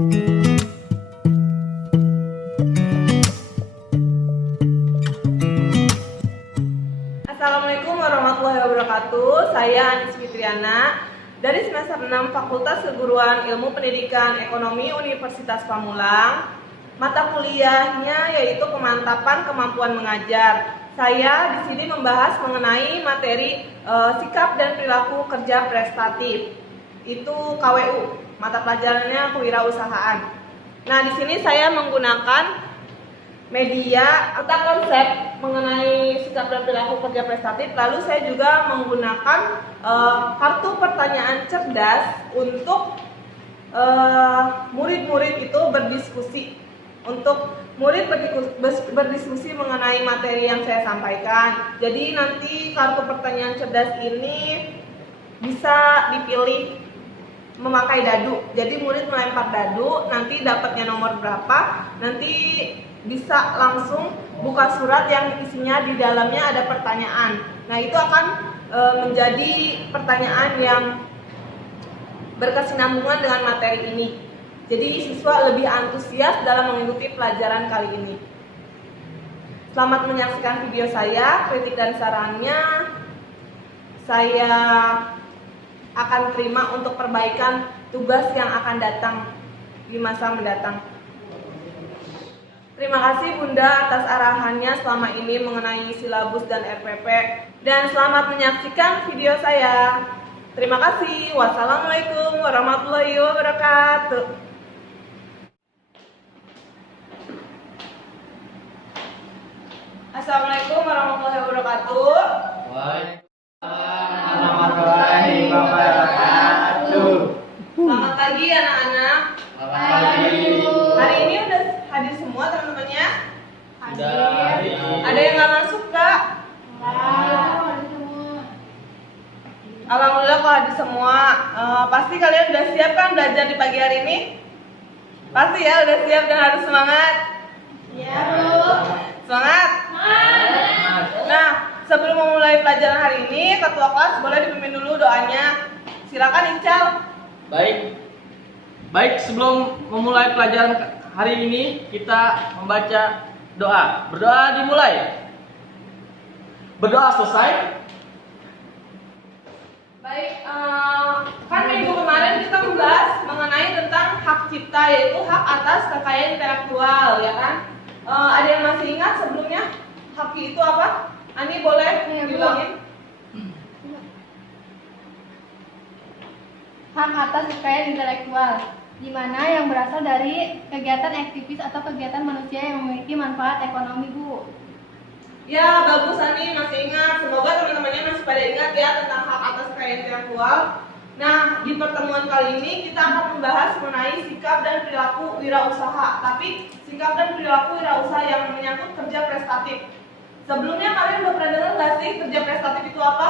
Assalamualaikum warahmatullahi wabarakatuh. Saya Anis Fitriana dari semester 6 Fakultas Keguruan Ilmu Pendidikan Ekonomi Universitas Pamulang. Mata kuliahnya yaitu pemantapan kemampuan mengajar. Saya di sini membahas mengenai materi sikap dan perilaku kerja prestatif. Itu KWU, mata pelajarannya kewirausahaan. Nah, di sini saya menggunakan media atau konsep mengenai sikap dan perilaku kerja prestatif. Lalu saya juga menggunakan kartu pertanyaan cerdas untuk murid-murid itu berdiskusi. Untuk murid berdiskusi mengenai materi yang saya sampaikan. Jadi nanti kartu pertanyaan cerdas ini bisa dipilih memakai dadu. Jadi murid melempar dadu, nanti dapatnya nomor berapa, nanti bisa langsung buka surat yang isinya di dalamnya ada pertanyaan. Nah, itu akan menjadi pertanyaan yang berkesinambungan dengan materi ini. Jadi siswa lebih antusias dalam mengikuti pelajaran kali ini. Selamat menyaksikan video saya. Kritik dan sarannya saya akan terima untuk perbaikan tugas yang akan datang di masa mendatang. Terima kasih Bunda atas arahannya selama ini mengenai silabus dan RPP, dan selamat menyaksikan video saya. Terima kasih. Wassalamualaikum warahmatullahi wabarakatuh. Assalamualaikum warahmatullahi wabarakatuh. Waalaikumsalam warahmatullahi wabarakatuh. Selamat pagi anak-anak. Selamat pagi. Hari ini udah hadir semua teman-temannya? Sudah. Ada yang nggak masuk Kak? Alhamdulillah kalau hadir semua. Pasti kalian udah siap kan belajar di pagi hari ini? Pasti ya, udah siap dan harus semangat. Ya, Bu. Semangat. Nah, sebelum memulai pelajaran hari ini, ketua kelas boleh dipimpin dulu doanya. Silakan Ical. Baik, sebelum memulai pelajaran hari ini, kita membaca doa. Berdoa dimulai. Berdoa selesai. Baik, kan minggu kemarin kita membahas mengenai tentang hak cipta, yaitu hak atas kekayaan intelektual, ya kan? Ada yang masih ingat sebelumnya hak itu apa? Ani boleh bilangin? Hak atas kekayaan intelektual, di mana yang berasal dari kegiatan aktivis atau kegiatan manusia yang memiliki manfaat ekonomi, Bu. Ya, bagus Ani masih ingat. Semoga teman-temannya masih pada ingat ya tentang hak atas kekayaan intelektual. Nah, di pertemuan kali ini kita akan membahas mengenai sikap dan perilaku wirausaha. Tapi sikap dan perilaku wirausaha yang menyangkut kerja prestatif. Sebelumnya kalian udah pernah dengar nggak sih kerja prestatif itu apa?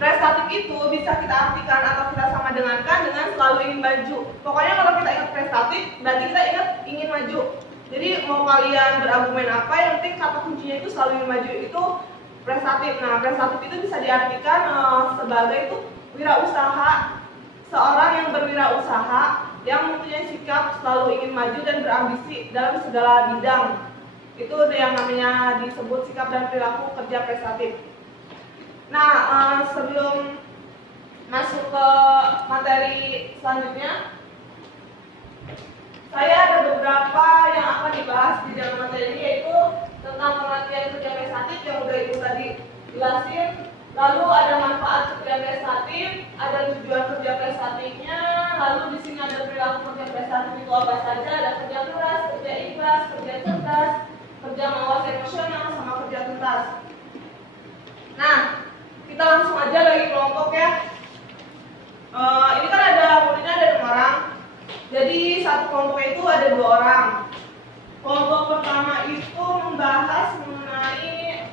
Prestatif itu bisa kita artikan atau kita sama dengankan dengan selalu ingin maju. Pokoknya kalau kita ingat prestatif, berarti kita ingat ingin maju. Jadi mau kalian berargumen apa, yang penting kata kuncinya itu selalu ingin maju, itu prestatif. Nah, prestatif itu bisa diartikan sebagai itu wirausaha. Seorang yang berwirausaha yang mempunyai sikap selalu ingin maju dan berambisi dalam segala bidang. Itu yang namanya disebut sikap dan perilaku kerja prestatif. Nah, sebelum masuk ke materi selanjutnya, saya ada beberapa yang akan dibahas di dalam materi ini, yaitu tentang pengertian kerja prestatif yang udah Ibu tadi jelasin. Lalu ada manfaat kerja prestatif, ada tujuan kerja prestatifnya, lalu di sini ada perilaku kerja prestatif itu apa saja, ada kerja keras, kerja ikhlas, kerja cerdas, kerja mawas emosional, sama kerja tuntas. Nah, kita langsung aja bagi kelompok ya. Ini kan ada muridnya ada 6 orang. Jadi satu kelompok itu ada 2 orang. Kelompok pertama itu membahas mengenai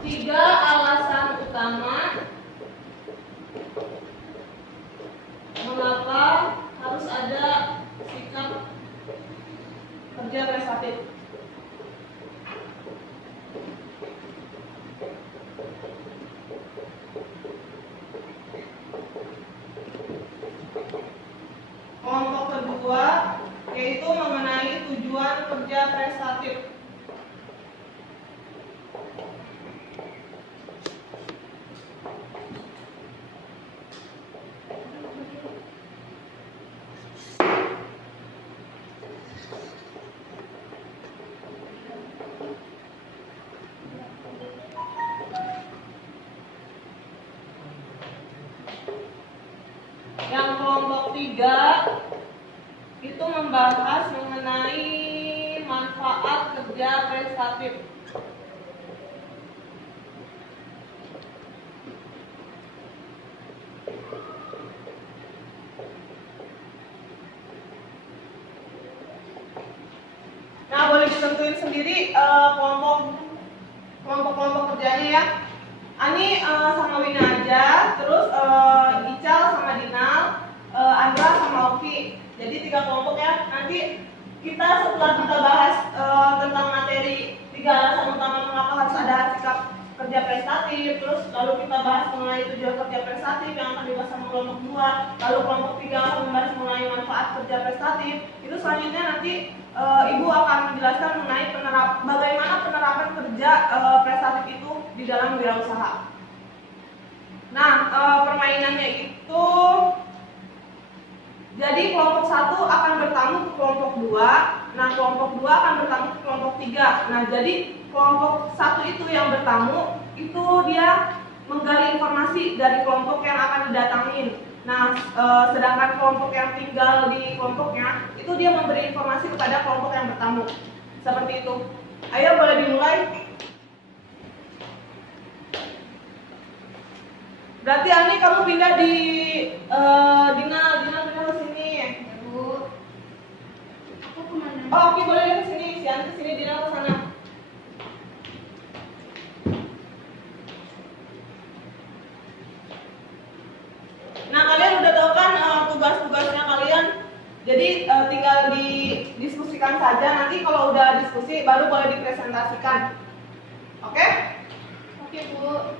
3 alasan utama mengapa harus ada sikap kerja prestatif. yaitu mengenai tujuan kerja prestatif. Yang kelompok 3 itu membahas mengenai manfaat kerja prestatif. Nah, boleh ditentuin sendiri kelompok kerjanya ya. Ani sama Wina aja, terus Ical sama Dinal, Andra sama Oki. Jadi 3 kelompok ya. Nanti kita setelah kita bahas tentang materi 3 alasan utama mengapa harus ada sikap kerja prestatif, terus lalu kita bahas mengenai tujuan kerja prestatif yang akan dibahas sama kelompok 2, lalu kelompok 3 akan membahas mengenai manfaat kerja prestatif. Itu selanjutnya nanti Ibu akan menjelaskan mengenai bagaimana penerapan kerja prestatif itu di dalam wirausaha. Nah, permainannya itu jadi kelompok 1 akan bertamu ke kelompok 2. Nah, kelompok 2 akan bertamu ke kelompok 3. Nah, jadi kelompok 1 itu yang bertamu itu dia menggali informasi dari kelompok yang akan didatangin. Nah, sedangkan kelompok yang tinggal di kelompoknya itu dia memberi informasi kepada kelompok yang bertamu. Seperti itu. Ayo boleh dimulai. Berarti Ani kamu pindah di Dinal ke sini. Bu. Aku kemana? Oh, Oki boleh ke sini. Si Ani ke sini, Dinal ke sana. Nah, kalian udah tahu kan tugas-tugasnya kalian. Jadi tinggal didiskusikan saja. Nanti kalau udah diskusi baru boleh dipresentasikan. Oke? Oke, Bu.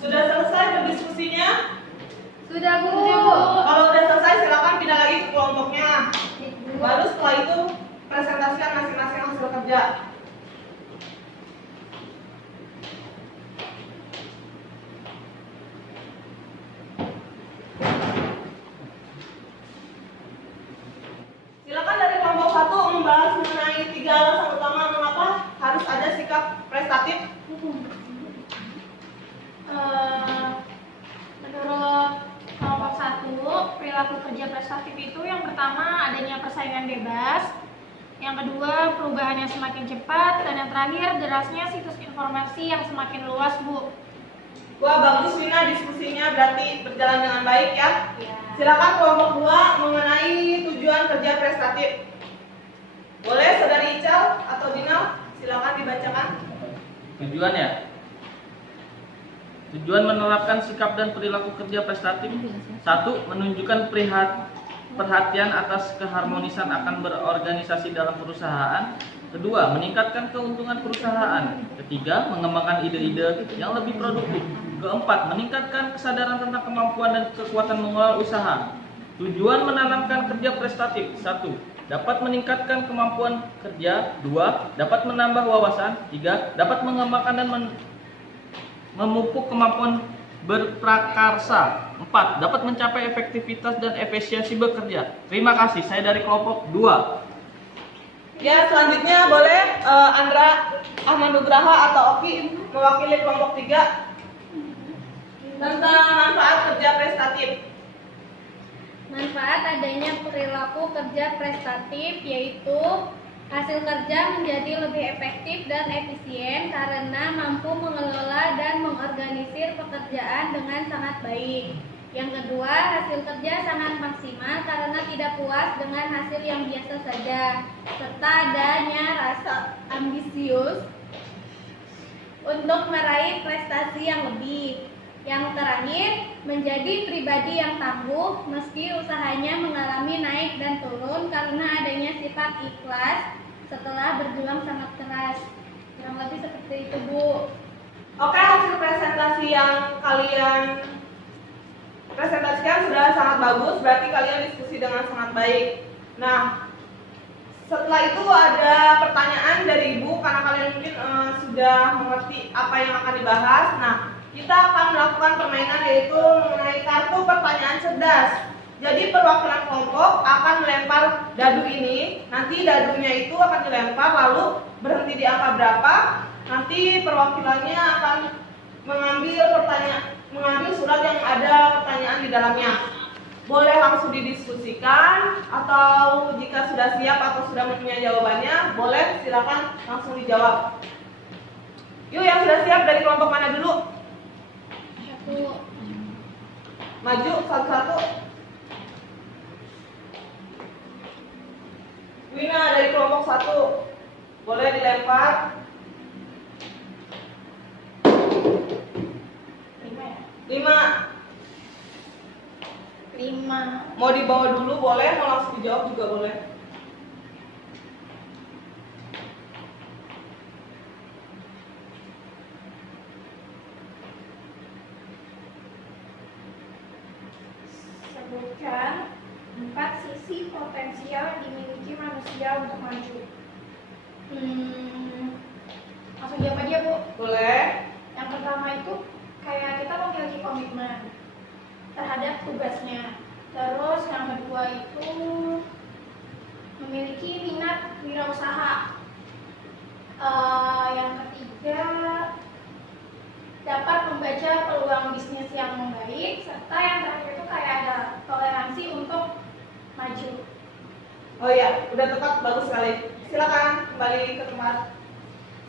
Sudah selesai berdiskusinya? Sudah, Bu. Kalau udah selesai silakan pindah lagi ke kelompoknya. Baru setelah itu presentasikan masing-masing hasil kerja. Silakan dari kelompok 1 membahas mengenai 3 alasan utama mengapa harus ada sikap prestatif. Menurut kelompok 1, perilaku kerja prestatif itu yang pertama adanya persaingan bebas, yang kedua perubahan yang semakin cepat, dan yang terakhir derasnya situs informasi yang semakin luas, Bu. Wah, bagus Wina, diskusinya berarti berjalan dengan baik ya. Ya. Silakan kelompok 2 mengenai tujuan kerja prestatif. Boleh Saudari Ical atau Dinal, silakan dibacakan. Tujuannya, tujuan menerapkan sikap dan perilaku kerja prestatif. 1. Menunjukkan perhatian atas keharmonisan akan berorganisasi dalam perusahaan. Kedua, meningkatkan keuntungan perusahaan. Ketiga, mengembangkan ide-ide yang lebih produktif. Keempat, meningkatkan kesadaran tentang kemampuan dan kekuatan mengelola usaha. Tujuan menanamkan kerja prestatif. 1. Dapat meningkatkan kemampuan kerja. 2. Dapat menambah wawasan. 3. Dapat mengembangkan dan memupuk kemampuan berprakarsa. 4. Dapat mencapai efektivitas dan efisiensi bekerja. Terima kasih. Saya dari kelompok 2. Ya, selanjutnya boleh Andra Ahmad Nugraha atau Oki mewakili kelompok 3 tentang manfaat kerja prestatif. Manfaat adanya perilaku kerja prestatif yaitu Hasil kerja menjadi lebih efektif dan efisien karena mampu mengelola dan mengorganisir pekerjaan dengan sangat baik. Yang kedua, hasil kerja sangat maksimal karena tidak puas dengan hasil yang biasa saja, serta adanya rasa ambisius untuk meraih prestasi yang lebih. Yang terakhir, menjadi pribadi yang tangguh meski usahanya mengalami naik dan turun karena adanya sifat ikhlas setelah berjuang sangat keras. Kurang lebih seperti itu, Bu. Oke, hasil presentasi yang kalian presentasikan sudah sangat bagus, berarti kalian diskusi dengan sangat baik. Nah, setelah itu ada pertanyaan dari Ibu karena kalian mungkin sudah mengerti apa yang akan dibahas. Nah, kita akan melakukan permainan yaitu mengenai kartu pertanyaan cerdas. Jadi perwakilan kelompok akan melempar dadu ini, nanti dadunya itu akan dilempar lalu berhenti di angka berapa. Nanti perwakilannya akan mengambil surat yang ada pertanyaan di dalamnya. Boleh langsung didiskusikan atau jika sudah siap atau sudah mempunyai jawabannya, boleh silakan langsung dijawab. Yuk, yang sudah siap dari kelompok mana dulu? Satu. Maju satu-satu. Wina dari kelompok 1, boleh dilempar. 5. Mau dibawa dulu boleh, mau langsung dijawab juga boleh. Sebutkan 4 sisi potensial yang dimiliki manusia untuk maju. Langsung jawab aja, Bu. Boleh. Yang pertama itu kayak kita memiliki komitmen terhadap tugasnya. Terus yang kedua itu memiliki minat wirausaha. Yang ketiga dapat membaca peluang bisnis yang baik, serta yang terakhir itu kayak ada toleransi untuk maju. Oh iya, udah tepat, bagus sekali. Silakan kembali ke tempat.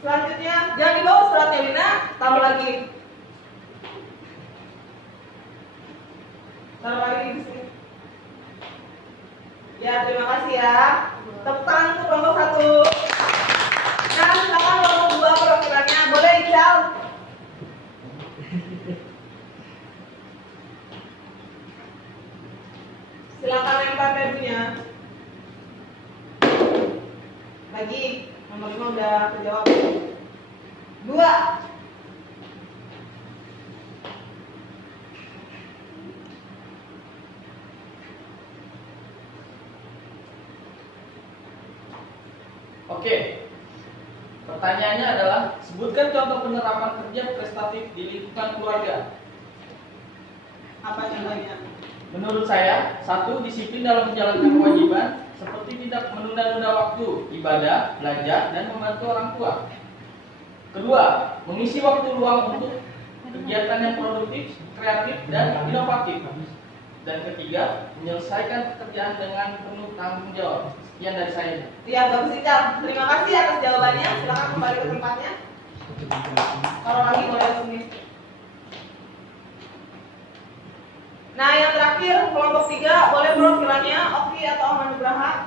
Selanjutnya, jangan dibawa suratnya Wina, taruh lagi. Taruh lagi di sini. Ya, terima kasih ya. Tepuk tangan untuk kelompok 1. Nah, silakan kelompok 2 perwakilannya. Boleh Ical? Silakan lempar dadunya. Lagi, nomor 5 udah terjawab. 2. Oke. Pertanyaannya adalah sebutkan contoh penerapan kerja prestatif di lingkungan keluarga. Apa contohnya? Menurut saya, 1. Disiplin dalam menjalankan kewajiban seperti tidak menunda-nunda waktu, ibadah, belajar, dan membantu orang tua. 2. Mengisi waktu luang untuk kegiatan yang produktif, kreatif, dan inovatif. Dan 3. Menyelesaikan pekerjaan dengan penuh tanggung jawab. Sekian dari saya. Ya, bagus Ical. Terima kasih atas jawabannya. Silakan kembali ke tempatnya. Taruh lagi boleh sini. Nah, yang terakhir kelompok 3 boleh perwakilannya Oki atau Ahmad Nugraha.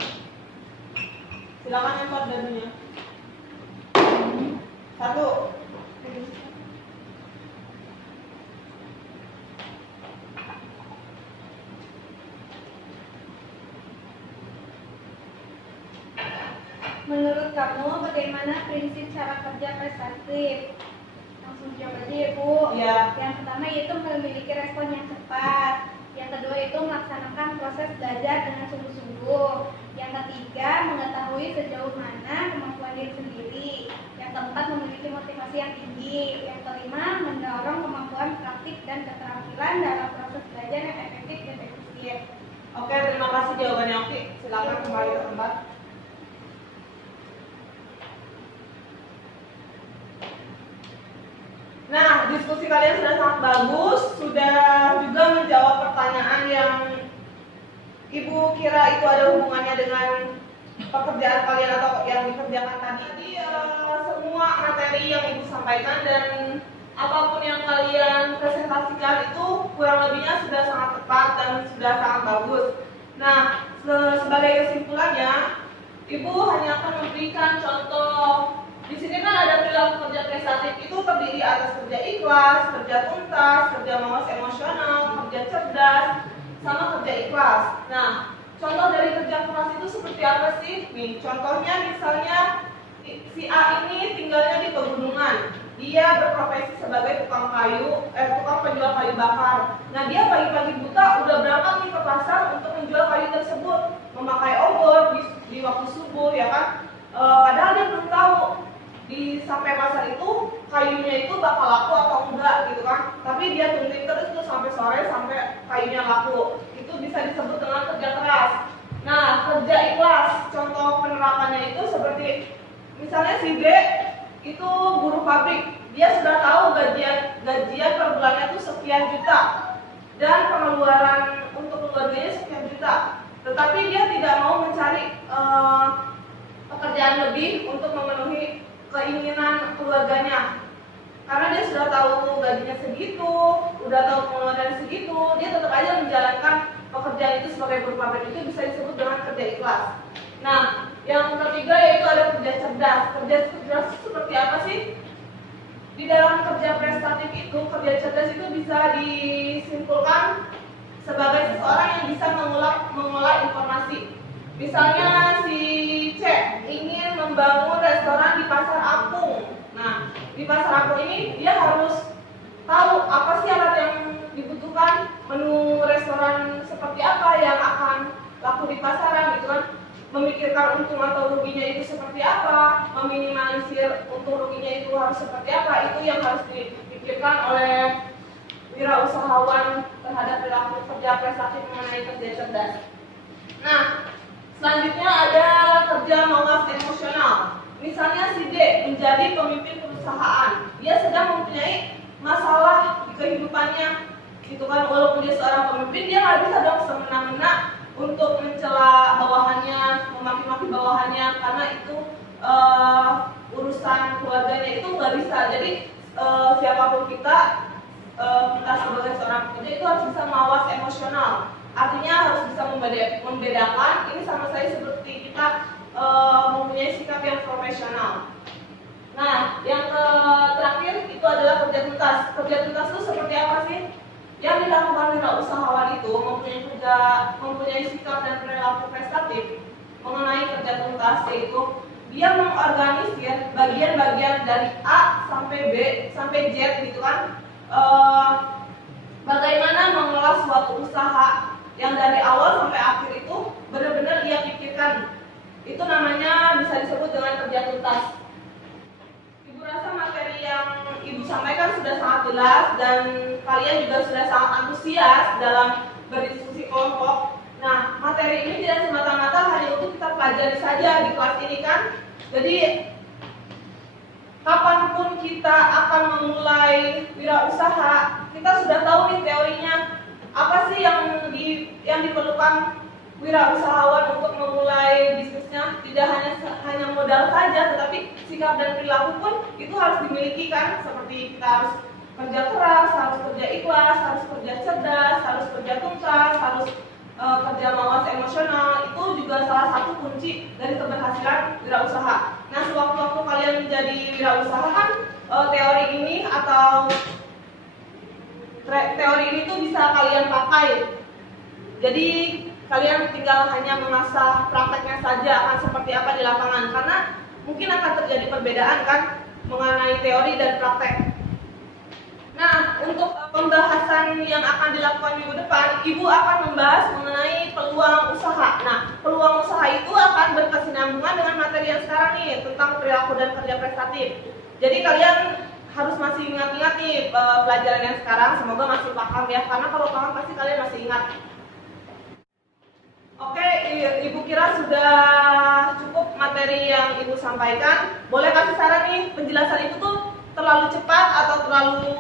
Silakan lempar dadunya. 1. Menurut kamu bagaimana prinsip cara kerja prestatif? Langsung jawab aja ya, Bu. Iya. Yang pertama yaitu memiliki respon yang cepat. Yang kedua itu melaksanakan proses belajar dengan sungguh-sungguh. Yang ketiga mengetahui sejauh mana kemampuan diri sendiri. Yang keempat memiliki motivasi yang tinggi. Yang kelima mendorong kemampuan praktik dan keterampilan dalam proses belajar yang efektif dan efisien. Oke, terima kasih jawabannya Oki. Silakan kembali ke tempat. Nah, diskusi kalian sudah sangat bagus, sudah juga menjawab pertanyaan yang Ibu kira itu ada hubungannya dengan pekerjaan kalian atau yang dikerjakan tadi. Jadi semua materi yang Ibu sampaikan dan apapun yang kalian presentasikan itu kurang lebihnya sudah sangat tepat dan sudah sangat bagus. Nah, sebagai kesimpulannya, Ibu hanya akan memberikan contoh. Di sini kan ada perilaku kerja prestatif itu terdiri atas kerja ikhlas, kerja tuntas, kerja mawas emosional, kerja cerdas, sama kerja ikhlas. Nah, contoh dari kerja keras itu seperti apa sih? Nih, contohnya misalnya si A ini tinggalnya di pegunungan. Dia berprofesi sebagai tukang penjual kayu bakar. Nah, dia pagi-pagi buta udah berangkat nih ke pasar untuk menjual kayu tersebut, memakai obor di waktu subuh, ya kan? Padahal dia belum tahu sampai pasar itu kayunya itu bakal laku atau enggak gitu kan. Tapi dia tungguin terus tuh sampai sore sampai kayunya laku. Itu bisa disebut dengan kerja keras. Nah, kerja ikhlas, contoh penerapannya itu seperti misalnya si B itu buruh pabrik. Dia sudah tahu gajian per bulannya itu sekian juta dan pengeluaran untuk keluarganya sekian juta. Tetapi dia tidak mau mencari pekerjaan lebih untuk memenuhi keinginan keluarganya, karena dia sudah tahu gajinya segitu, udah tahu pengeluaran segitu, dia tetap aja menjalankan pekerjaan itu sebagai buruh pabrik. Itu bisa disebut dengan kerja ikhlas. Nah, yang ketiga yaitu ada kerja cerdas. Kerja cerdas seperti apa sih? Di dalam kerja prestatif itu, kerja cerdas itu bisa disimpulkan sebagai seseorang yang bisa mengolah informasi. Misalnya si C ingin membangun restoran di Pasar Apung. Nah, di Pasar Apung ini dia harus tahu apa sih alat yang dibutuhkan, menu restoran seperti apa yang akan laku di pasaran gitu kan. Memikirkan untung atau ruginya itu seperti apa, meminimalisir untung ruginya itu harus seperti apa. Itu yang harus dipikirkan oleh wirausahawan terhadap perilaku kerja prestatif mengenai kerja cerdas. Nah, selanjutnya ada kerja mawas emosional. Misalnya si D menjadi pemimpin perusahaan. Dia sedang mempunyai masalah di kehidupannya. Gitu kan, walaupun dia seorang pemimpin, dia nggak bisa dong semena-mena untuk mencela bawahannya, memaki-maki bawahannya, karena itu urusan keluarganya itu nggak bisa. Jadi siapapun kita sebagai seorang pekerja itu harus bisa mawas emosional. Artinya harus bisa membedakan ini sama saya seperti kita mempunyai sikap yang profesional. Nah, yang terakhir itu adalah kerja tuntas. Kerja tuntas itu seperti apa sih? Yang dilakukan wirausahawan itu mempunyai sikap dan perilaku prestatif mengenai kerja tuntas, yaitu dia mengorganisir bagian-bagian dari A sampai B sampai Z gitu kan. Bagaimana mengelola suatu usaha yang dari awal sampai akhir itu benar-benar dia pikirkan. Itu namanya bisa disebut dengan kerja tuntas. Ibu rasa materi yang Ibu sampaikan sudah sangat jelas dan kalian juga sudah sangat antusias dalam berdiskusi kelompok. Nah, materi ini tidak semata-mata hanya untuk kita pelajari saja di kelas ini kan. Jadi kapanpun kita akan memulai wirausaha, kita sudah tahu nih teorinya. Apa sih yang diperlukan wirausahawan untuk memulai bisnisnya? Tidak hanya modal saja, tetapi sikap dan perilaku pun itu harus dimiliki kan. Seperti kita harus kerja keras, harus kerja ikhlas, harus kerja cerdas, harus kerja tuntas, harus kerja mawas emosional. Itu juga salah satu kunci dari keberhasilan wirausaha. Nah, sewaktu-waktu kalian menjadi wirausaha kan teori ini atau teori ini tuh bisa kalian pakai. Jadi kalian tinggal hanya mengasah prakteknya saja akan seperti apa di lapangan, karena mungkin akan terjadi perbedaan kan mengenai teori dan praktek. Nah, untuk pembahasan yang akan dilakukan minggu depan, Ibu akan membahas mengenai peluang usaha. Nah, peluang usaha itu akan berkesinambungan dengan materi yang sekarang nih tentang perilaku dan kerja prestatif. Jadi kalian harus masih ingat-ingat nih pelajaran yang sekarang, semoga masih paham ya, karena kalau paham pasti kalian masih ingat. Oke, Ibu kira sudah cukup materi yang Ibu sampaikan. Boleh kasih saran nih, penjelasan itu tuh terlalu cepat atau terlalu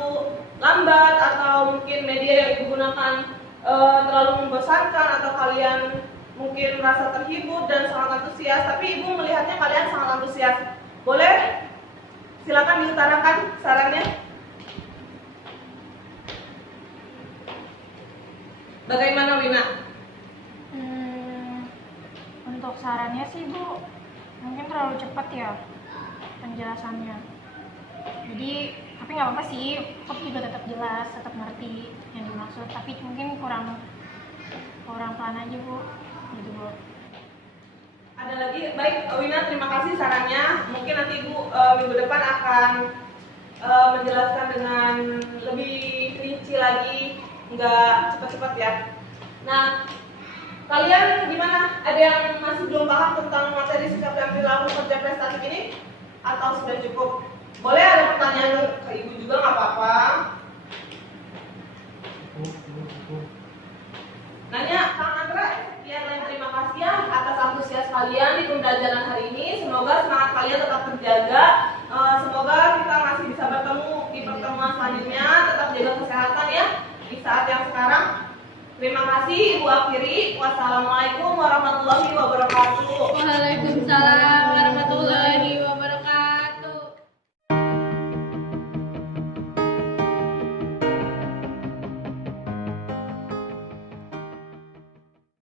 lambat, atau mungkin media yang Ibu gunakan terlalu membosankan, atau kalian mungkin merasa terhibur dan sangat antusias, tapi Ibu melihatnya kalian sangat antusias. Boleh? Silakan diutarakan sarannya. Bagaimana Wina? Untuk sarannya sih Bu, mungkin terlalu cepat ya penjelasannya. Jadi, tapi nggak apa-apa sih, aku juga tetap jelas, tetap ngerti yang dimaksud. Tapi mungkin kurang pelan aja Bu, gitu Bu. Ada lagi? Baik, Wina, terima kasih sarannya. Mungkin nanti Ibu minggu depan akan menjelaskan dengan lebih rinci lagi, nggak cepat-cepat ya. Nah, kalian gimana? Ada yang masih belum paham tentang materi sikap dan perilaku kerja prestatif ini? Atau sudah cukup? Boleh ada pertanyaan ke Ibu juga, nggak apa-apa. Nanya, Kang Andra, sekian dan terima kasih ya atas antusias kalian di pembelajaran hari ini. Semoga semangat kalian tetap terjaga. Semoga kita masih bisa bertemu di pertemuan selanjutnya. Tetap jaga kesehatan ya di saat yang sekarang. Terima kasih, Ibu akhiri. Wassalamualaikum warahmatullahi wabarakatuh. Waalaikumsalam